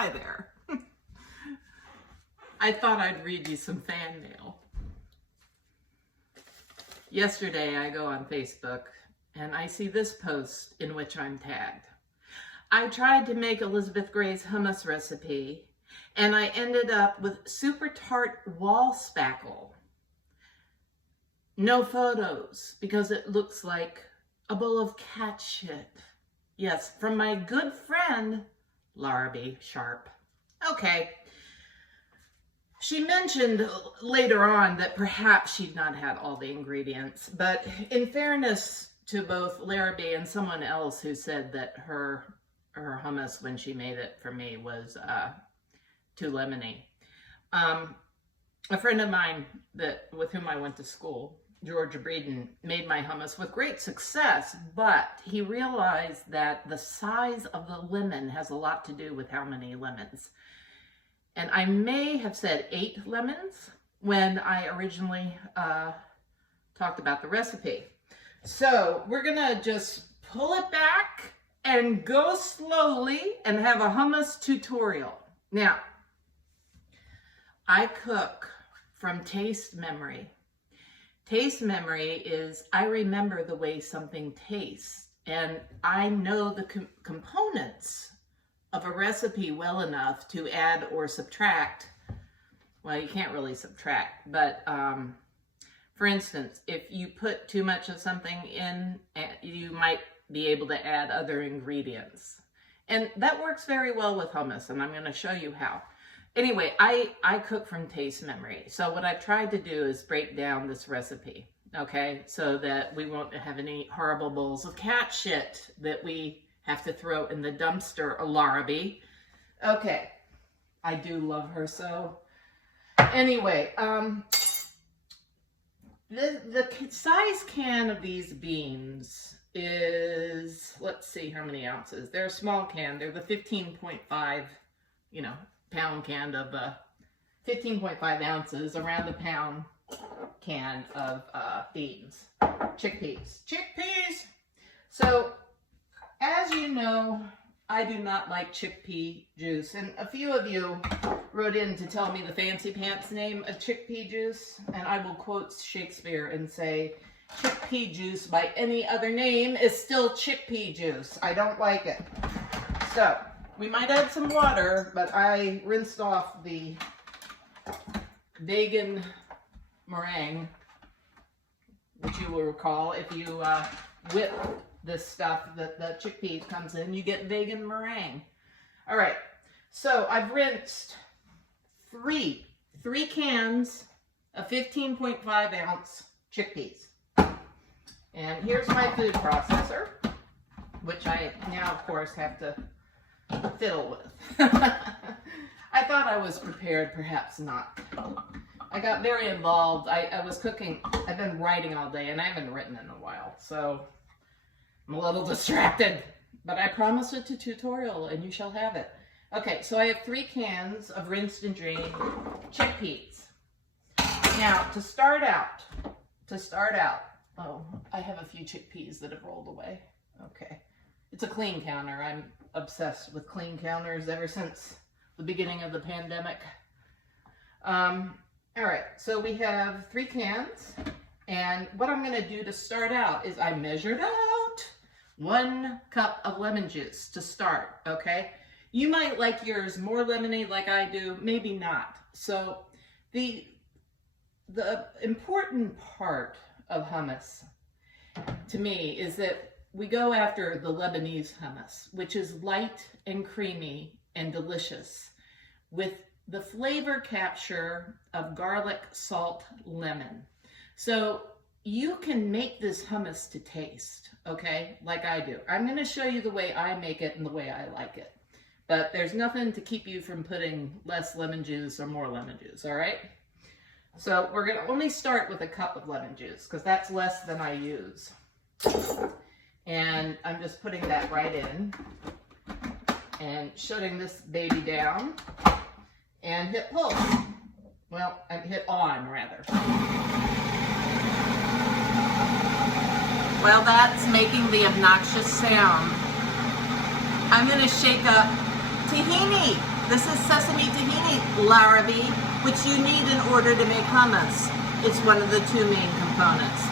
Hi there. I thought I'd read you some fan mail. Yesterday I go on Facebook and I see this post in which I'm tagged. I tried to make Elizabeth Gray's hummus recipe and I ended up with super tart wall spackle. No photos because it looks like a bowl of cat shit. Yes, from my good friend, Laura B. Sharp. Okay. She mentioned later on that perhaps she'd not had all the ingredients, but in fairness to both Laura B. and someone else who said that her hummus when she made it for me was too lemony. A friend of mine with whom I went to school, George Breeden, made my hummus with great success, but he realized that the size of the lemon has a lot to do with how many lemons. And I may have said 8 lemons when I originally talked about the recipe. So we're gonna just pull it back and go slowly and have a hummus tutorial. Now, I cook from taste memory. Taste memory is I remember the way something tastes, and I know the components of a recipe well enough to add or subtract. Well, you can't really subtract, but for instance, if you put too much of something in, you might be able to add other ingredients. And that works very well with hummus, and I'm going to show you how. Anyway, I cook from taste memory. So what I've tried to do is break down this recipe, okay? So that we won't have any horrible bowls of cat shit that we have to throw in the dumpster, Larabi. Okay, I do love her so. Anyway, the size can of these beans is, let's see how many ounces. They're a small can. They're the 15.5, pound can of 15.5 ounces, around a pound can of beans, chickpeas. So, as you know, I do not like chickpea juice, and a few of you wrote in to tell me the fancy pants name of chickpea juice, and I will quote Shakespeare and say, chickpea juice by any other name is still chickpea juice. I don't like it. So, we might add some water, but I rinsed off the vegan meringue, which you will recall if you whip this stuff that the chickpeas comes in, you get vegan meringue. All right, so I've rinsed three cans of 15.5 ounce chickpeas. And here's my food processor, which I now, of course, have to fiddle with. I thought I was prepared, perhaps not. I got very involved. I was cooking. I've been writing all day, and I haven't written in a while, so I'm a little distracted. But I promised a tutorial, and you shall have it. Okay, so I have 3 cans of rinsed and drained chickpeas. Now, to start out, oh, I have a few chickpeas that have rolled away. Okay. It's a clean counter. I'm obsessed with clean counters ever since the beginning of the pandemic. All right, so we have 3 cans, and what I'm going to do to start out is I measured out 1 cup of lemon juice to start, okay? You might like yours more lemony like I do, maybe not. So the important part of hummus to me is that we go after the Lebanese hummus, which is light and creamy and delicious with the flavor capture of garlic, salt, lemon. So you can make this hummus to taste, okay, like I do. I'm going to show you the way I make it and the way I like it. But there's nothing to keep you from putting less lemon juice or more lemon juice, all right? So we're going to only start with a cup of lemon juice because that's less than I use. And I'm just putting that right in and shutting this baby down and hit pull. Well, and hit on rather. Well, that's making the obnoxious sound. I'm going to shake up tahini. tahini. This is sesame tahini larvae, which you need in order to make hummus. It's one of the two main components.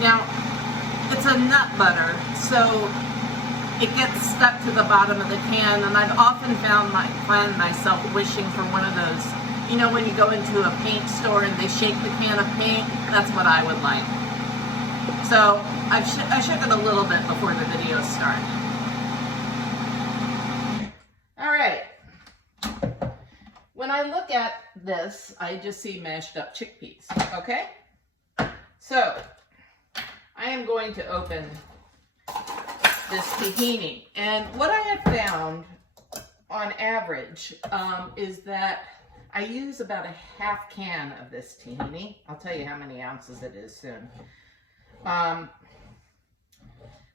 Now, it's a nut butter, so it gets stuck to the bottom of the can, and I've often found myself wishing for one of those, you know, when you go into a paint store and they shake the can of paint. That's what I would like. So I shook it a little bit before the video started. All right. When I look at this, I just see mashed up chickpeas. Okay. So I am going to open this tahini, and what I have found on average is that I use about a half can of this tahini. I'll tell you how many ounces it is soon.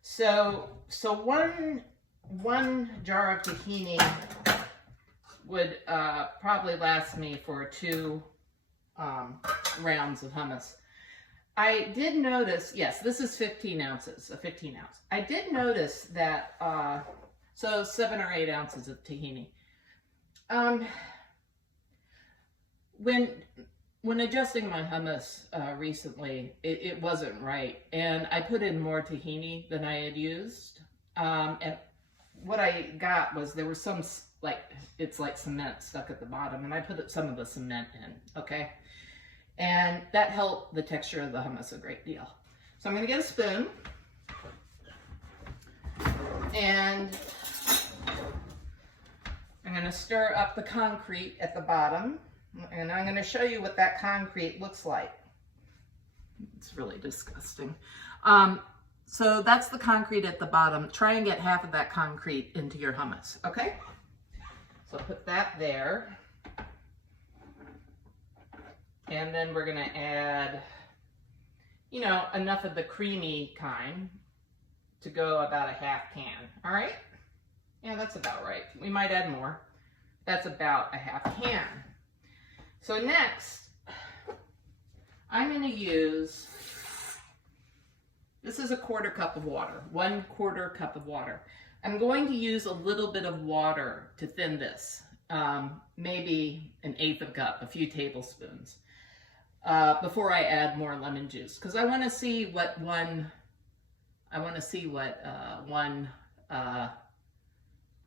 So one jar of tahini would probably last me for 2 rounds of hummus. I did notice, yes, this is 15 ounces, a 15 ounce. I did notice that, so 7 or 8 ounces of tahini. When adjusting my hummus recently, it wasn't right. And I put in more tahini than I had used. And what I got was there was some, it's like cement stuck at the bottom. And I put some of the cement in, okay? And that helped the texture of the hummus a great deal. So I'm going to get a spoon. And I'm going to stir up the concrete at the bottom. And I'm going to show you what that concrete looks like. It's really disgusting. So that's the concrete at the bottom. Try and get half of that concrete into your hummus, okay? So put that there. And then we're going to add, you know, enough of the creamy kind to go about a half can. All right? Yeah, that's about right. We might add more. That's about a half can. So next, I'm going to use, this is a 1/4 cup of water, 1/4 cup of water. I'm going to use a little bit of water to thin this, maybe 1/8 of a cup, a few tablespoons. Before I add more lemon juice, because I want to see what one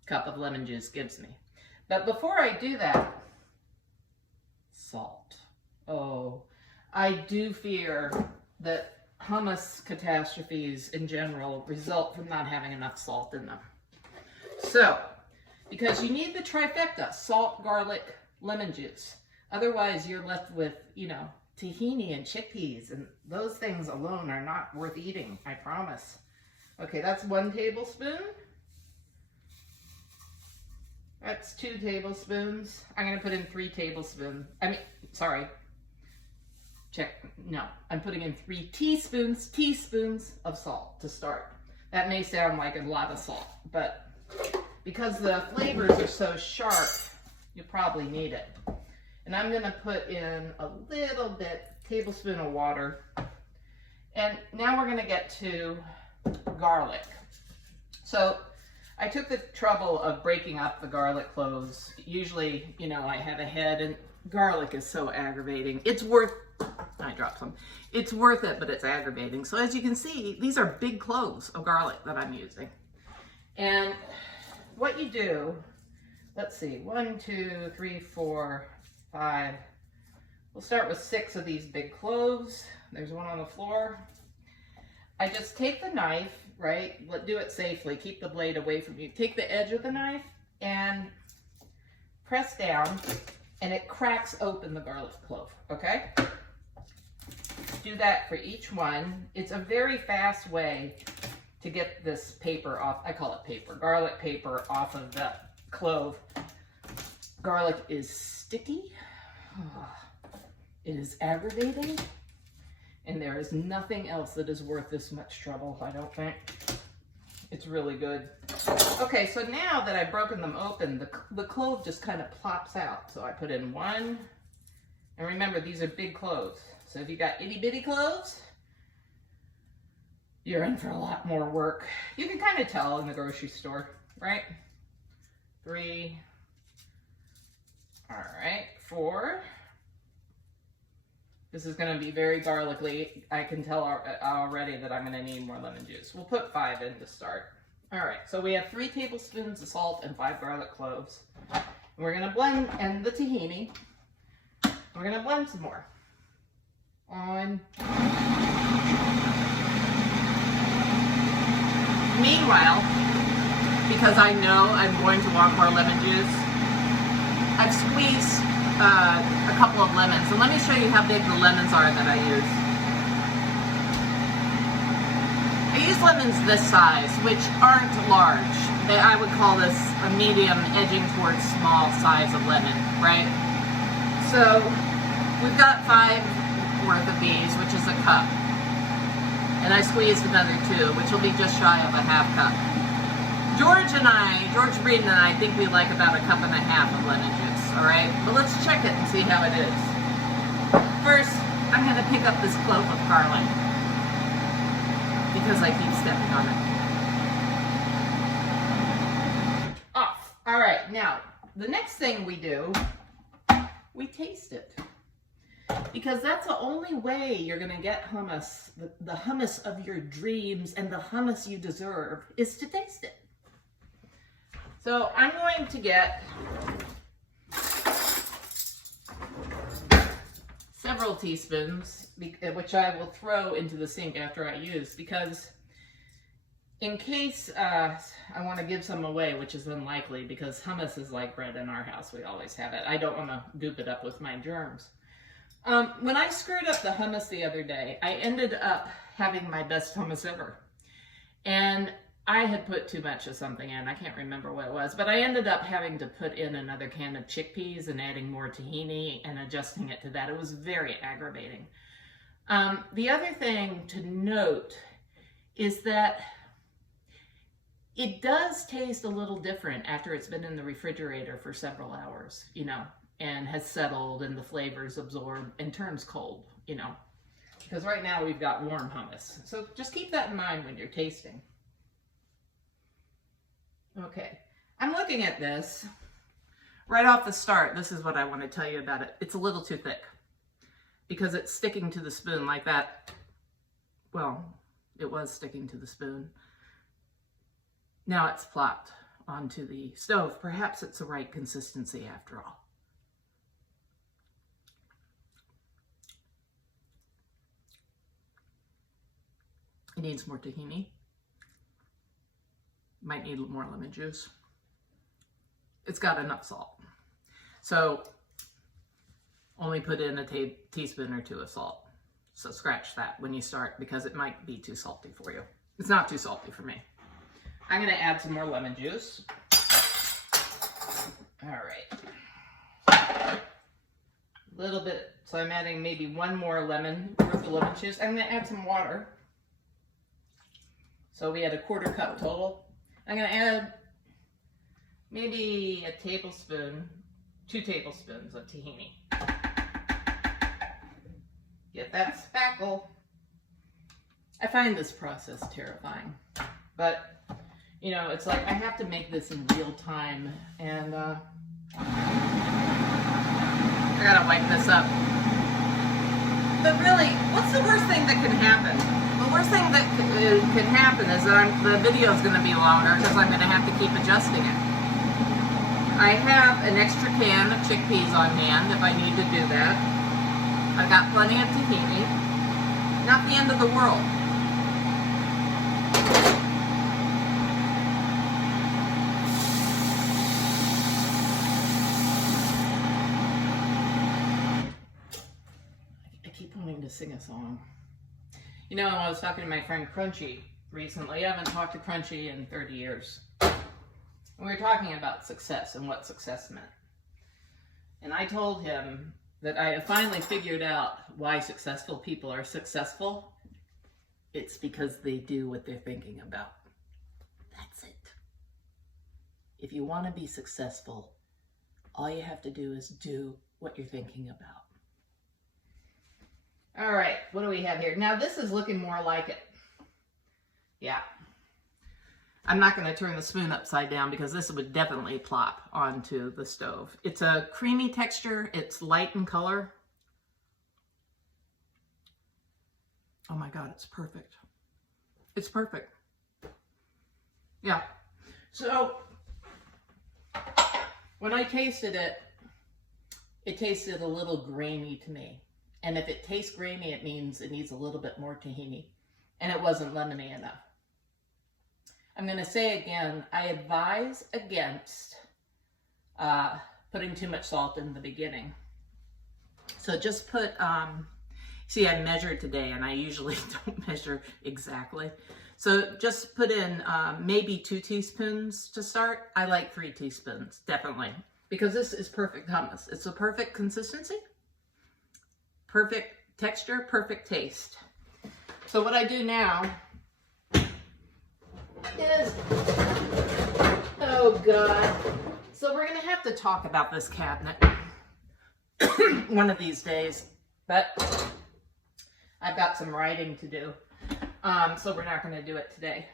cup of lemon juice gives me. But before I do that, salt. Oh, I do fear that hummus catastrophes in general result from not having enough salt in them. So, because you need the trifecta, salt, garlic, lemon juice. Otherwise, you're left with, you know, tahini and chickpeas, and those things alone are not worth eating, I promise. Okay, that's 1 tablespoon. That's 2 tablespoons. I'm going to put in 3 tablespoons. I'm putting in 3 teaspoons of salt to start. That may sound like a lot of salt, but because the flavors are so sharp, you probably need it. And I'm going to put in a little bit, tablespoon of water. And now we're going to get to garlic. So I took the trouble of breaking up the garlic cloves. Usually, you know, I have a head, and garlic is so aggravating. It's worth, I dropped some. It's worth it, but it's aggravating. So as you can see, these are big cloves of garlic that I'm using. And what you do, let's see, 1, 2, 3, 4, 5. We'll start with 6 of these big cloves. There's one on the floor. I just take the knife, right? Do it safely. Keep the blade away from you. Take the edge of the knife and press down, and it cracks open the garlic clove, okay? Do that for each one. It's a very fast way to get this paper off. I call it paper, garlic paper off of the clove. Garlic is sticky. It is aggravating. And there is nothing else that is worth this much trouble, I don't think. It's really good. Okay, so now that I've broken them open, the clove just kind of plops out. So I put in 1, and remember, these are big cloves. So if you got itty bitty cloves, you're in for a lot more work. You can kind of tell in the grocery store, right? 3, All right, 4. This is going to be very garlicky. I can tell already that I'm going to need more lemon juice. We'll put 5 in to start. All right, so we have 3 tablespoons of salt and 5 garlic cloves. And we're going to blend, and the tahini. We're going to blend some more. On. Meanwhile, because I know I'm going to want more lemon juice, I've squeezed a couple of lemons. And let me show you how big the lemons are that I use. I use lemons this size, which aren't large. I would call this a medium edging towards small size of lemon, right? So we've got 5 worth of these, which is a cup. And I squeezed another 2, which will be just shy of a half cup. George Breeden and I think we like about a cup and a half of lemon juice, all right? But let's check it and see how it is. First, I'm going to pick up this clove of garlic because I keep stepping on it. Off. All right, now, the next thing we do, we taste it. Because that's the only way you're going to get hummus, the hummus of your dreams and the hummus you deserve, is to taste it. So I'm going to get several teaspoons, which I will throw into the sink after I use, because in case I want to give some away, which is unlikely because hummus is like bread in our house. We always have it. I don't want to goop it up with my germs. When I screwed up the hummus the other day, I ended up having my best hummus ever. And I had put too much of something in. I can't remember what it was, but I ended up having to put in another can of chickpeas and adding more tahini and adjusting it to that. It was very aggravating. The other thing to note is that it does taste a little different after it's been in the refrigerator for several hours, you know, and has settled and the flavors absorb and turns cold, you know, because right now we've got warm hummus. So just keep that in mind when you're tasting. Okay, I'm looking at this. Right off the start, this is what I want to tell you about it. It's a little too thick because it's sticking to the spoon like that. Well, it was sticking to the spoon. Now it's plopped onto the stove. Perhaps it's the right consistency after all. It needs more tahini. Might need more lemon juice. It's got enough salt. So only put in a teaspoon or 2 of salt. So scratch that when you start because it might be too salty for you. It's not too salty for me. I'm going to add some more lemon juice. All right. A little bit. So I'm adding maybe 1 more lemon worth of lemon juice. I'm going to add some water. So we had a 1/4 cup total. I'm going to add maybe a tablespoon, 2 tablespoons of tahini. Get that spackle. I find this process terrifying, but you know, it's like I have to make this in real time, and I gotta wipe this up. But really, what's the worst thing that can happen? The worst thing that could happen is that the video is going to be longer because I'm going to have to keep adjusting it. I have an extra can of chickpeas on hand if I need to do that. I've got plenty of tahini. Not the end of the world. I keep wanting to sing a song. You know, I was talking to my friend Crunchy recently. I haven't talked to Crunchy in 30 years. And we were talking about success and what success meant. And I told him that I have finally figured out why successful people are successful. It's because they do what they're thinking about. That's it. If you want to be successful, all you have to do is do what you're thinking about. All right, what do we have here? Now this is looking more like it. Yeah. I'm not going to turn the spoon upside down because this would definitely plop onto the stove. It's a creamy texture. It's light in color. Oh my God, it's perfect. It's perfect. Yeah. So when I tasted it, it tasted a little grainy to me. And if it tastes grainy, it means it needs a little bit more tahini. And it wasn't lemony enough. I'm going to say again, I advise against putting too much salt in the beginning. So just put, see, I measured today and I usually don't measure exactly. So just put in maybe 2 teaspoons to start. I like 3 teaspoons, definitely. Because this is perfect hummus. It's a perfect consistency, perfect texture, perfect taste. So what I do now is, oh God. So we're gonna have to talk about this cabinet one of these days, but I've got some writing to do. So we're not gonna do it today.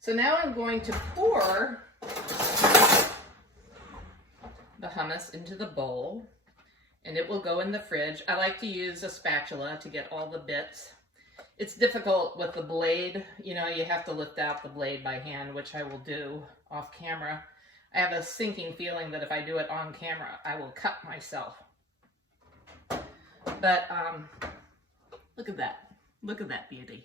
So now I'm going to pour the hummus into the bowl and it will go in the fridge. I like to use a spatula to get all the bits. It's difficult with the blade. You know, you have to lift out the blade by hand, which I will do off camera. I have a sinking feeling that if I do it on camera, I will cut myself. But look at that. Look at that beauty.